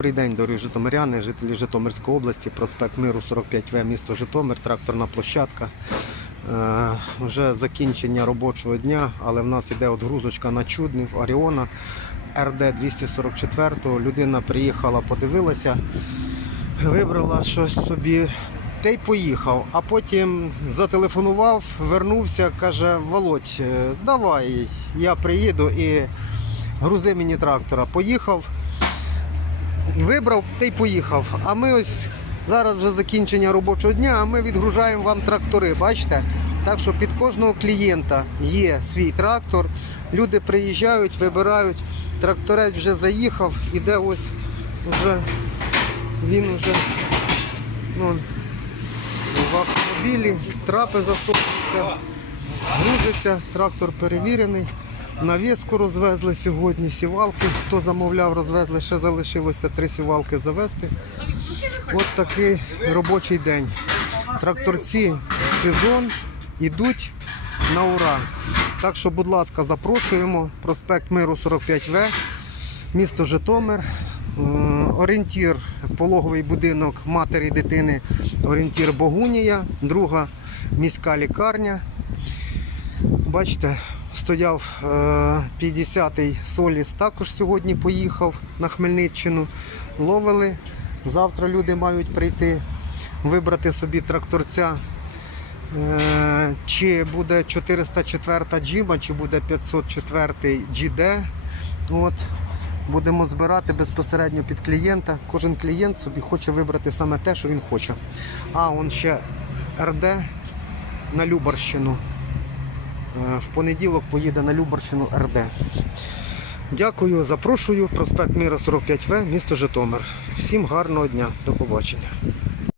Добрий день, дорогі житомиряни, жителі Житомирської області, проспект Миру 45В, місто Житомир, тракторна площадка. Е, вже закінчення робочого дня, але в нас іде отгрузочка на чуднів Оріона РД 244. Людина приїхала, подивилася, вибрала щось собі та й поїхав. А потім зателефонував, вернувся, каже: Володь, е, давай, я приїду і грузи мені трактора. Поїхав. Вибрав та й поїхав. А ми ось зараз вже закінчення робочого дня, а ми відгружаємо вам трактори. Бачите? Так що під кожного клієнта є свій трактор. Люди приїжджають, вибирають. Тракторець вже заїхав, іде ось вже він вже ну, в автомобілі, трапи засовуються, грузиться, трактор перевірений. Навіску розвезли сьогодні, сівалки. Хто замовляв, розвезли, ще залишилося три сівалки завести. От такий робочий день. Тракторці сезон йдуть на ура. Так що, будь ласка, запрошуємо. Проспект Миру 45В, місто Житомир. Орієнтір пологовий будинок матері дитини. Орієнтір Богунія, друга міська лікарня. Бачите, стояв е, 50-й Соліс, також сьогодні поїхав на Хмельниччину. Ловили. Завтра люди мають прийти, вибрати собі тракторця. Е, чи буде 404 джима, чи буде 504 GD. От. Будемо збирати безпосередньо під клієнта. Кожен клієнт собі хоче вибрати саме те, що він хоче. А он ще РД на Любарщину. Е, В понеділок поїде на Любарщину РД. Дякую, запрошую. Проспект Міра 45В, місто Житомир. Всім гарного дня. До побачення.